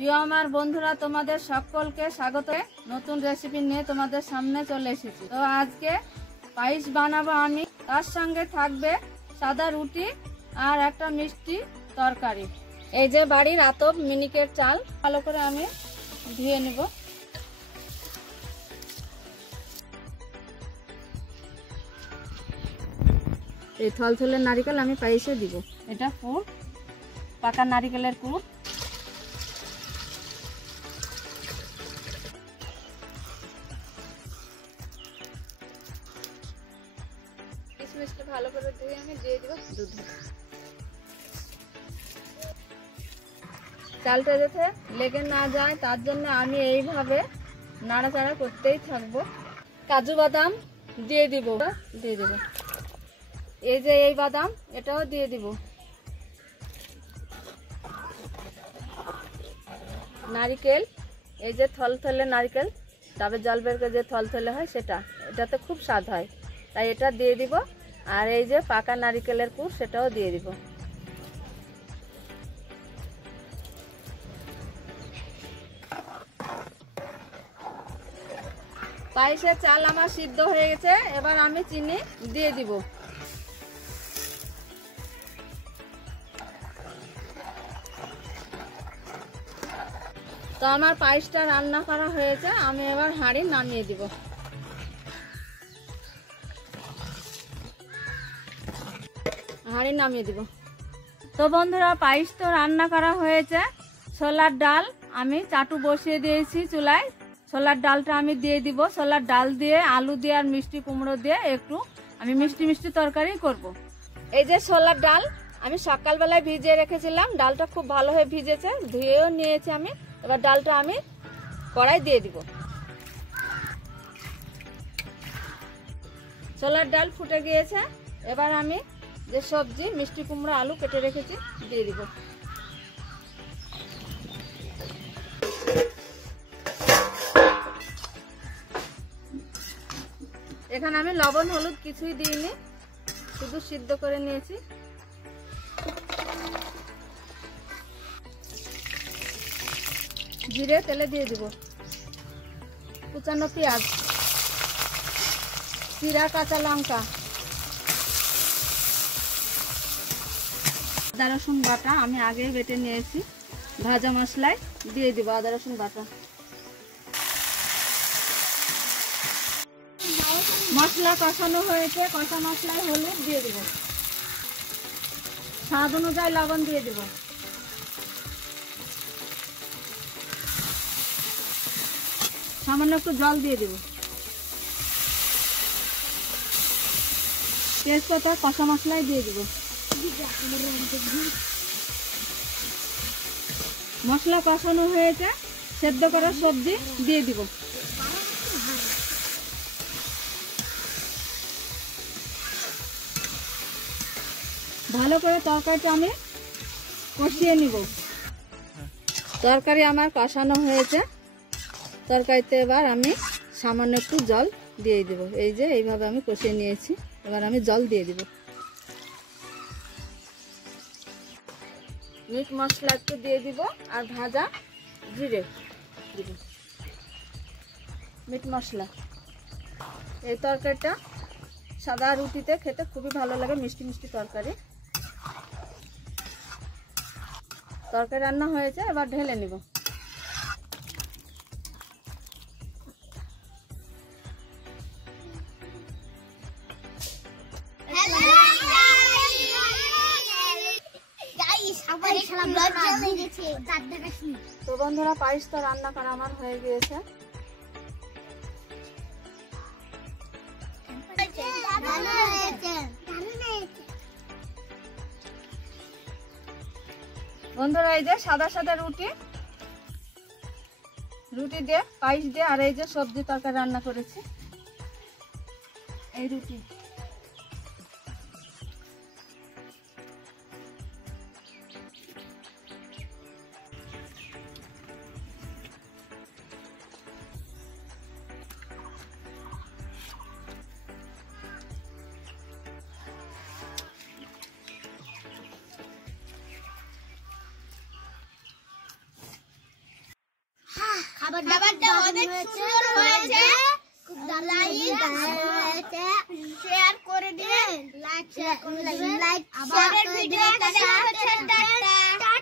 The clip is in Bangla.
প্রিয় আমার বন্ধুরা, তোমাদের সকলকে স্বাগত। নতুন রেসিপি নিয়ে তোমাদের সামনে চলে এসেছি। তো আজকে পায়েস বানাবো আমি, তার সঙ্গে থাকবে সাদা রুটি আর একটা মিষ্টি তরকারি। এই যে বাড়ির আতপ মিনিকেট চাল, ভালো করে আমি ধুয়ে নেব। এই থলথলের নারিকেল আমি পায়েসে দিব। এটা পুর, পাকা নারিকেলের পুর। কিশমিশটা ভালো করে ধুয়ে আমি দিয়ে দিব দুধ। চালটা যাতে লেগে না যায় তার জন্য আমি এইভাবে নাড়াচাড়া করতেই থাকবো। কাজু বাদাম দিয়ে দিব। এই যে এই বাদাম, এটাও দিয়ে দিব। নারিকেল, এই যে থলথলে নারিকেল, তবে জল বের করে যে থলথলে হয় সেটা, এটাতে খুব স্বাদ হয়, তাই এটা দিয়ে দিব। আর এই যে পাকা নারিকেলের পুর, সেটাও দিয়ে দিব। পায়েসের চাল আমার সিদ্ধ হয়ে গেছে, এবার আমি চিনি দিয়ে দিব। তো আমার পায়েসটা রান্না করা হয়েছে, আমি এবার হাঁড়ি নামিয়ে দিব। হাঁড়ি নামিয়ে দিব। তো বন্ধুরা, পায়েস তো রান্না করা হয়েছে। ছোলার ডাল আমি চাটু বসিয়ে দিয়েছি চুলায়। ছোলার ডালটা আমি দিয়ে দিব। ছোলার ডাল দিয়ে আলু দিয়ে আর মিষ্টি কুমড়ো দিয়ে একটু আমি মিষ্টি মিষ্টি তরকারি করব। এই যে ছোলার ডাল আমি সকালবেলায় ভিজিয়ে রেখেছিলাম, ডালটা খুব ভালো হয়ে ভিজেছে, ধুয়েও নিয়েছি আমি। এবার ডালটা আমি কড়াই দিয়ে দিব। ছোলার ডাল ফুটে গিয়েছে, এবার আমি যে সবজি মিষ্টি কুমড়ো আলু কেটে রেখেছি দিয়ে দিব। এখানে আমি লবণ হলুদ কিছুই দিইনি, শুধু সিদ্ধ করে নিয়েছি। জিরে তেলে দিয়ে দিব। কুচানো পেঁয়াজ, জিরা, কাঁচা লঙ্কা, আদা রসুন বাটা আমি আগেই বেটে নিয়েছি। ভাজা মশলায় দিয়ে দিব আদা রসুন বাটা। মশলা কষানো হয়েছে, কষা মশলায় হলুদ দিয়ে দিব। স্বাদ অনুযায়ী লবণ দিয়ে দিব। সামান্য একটু জল দিয়ে দিব। তেজপাতা কষা মশলায় দিয়ে দিব। মশলা কষানো হয়েছে, সেদ্ধ করা সবজি দিয়ে দিব। ভালো করে তরকারিটা আমি কষিয়ে নিব। তরকারি আমার কষানো হয়েছে, তরকারিতে এবার আমি সামান্য একটু জল দিয়ে দেব। এই যে এইভাবে আমি কষিয়ে নিয়েছি, এবার আমি জল দিয়ে দিব। মিট মশলা একটু দিয়ে দিব আর ভাজা জিরে দিব। মিট মশলা। এই তরকারিটা সাদা রুটিতে খেতে খুবই ভালো লাগে, মিষ্টি মিষ্টি তরকারি। তরকারি রান্না হয়েছে, এবার ঢেলে নিব। তো বন্ধুরা, পায়েস তো রান্না করা আমার হয়ে গিয়েছে। বন্ধুরা, এই যে সাদা সাদা রুটি দিয়ে পায়েস দিয়ে আর এই যে সবজি তরকারি রান্না করেছি, এই রুটি। খাবারটা অনেক সুন্দর হয়েছে। শেয়ার করে দিন, লাইক শেয়ার করে দিন। আমাদের ভিডিওটা দেখার জন্য টাটা।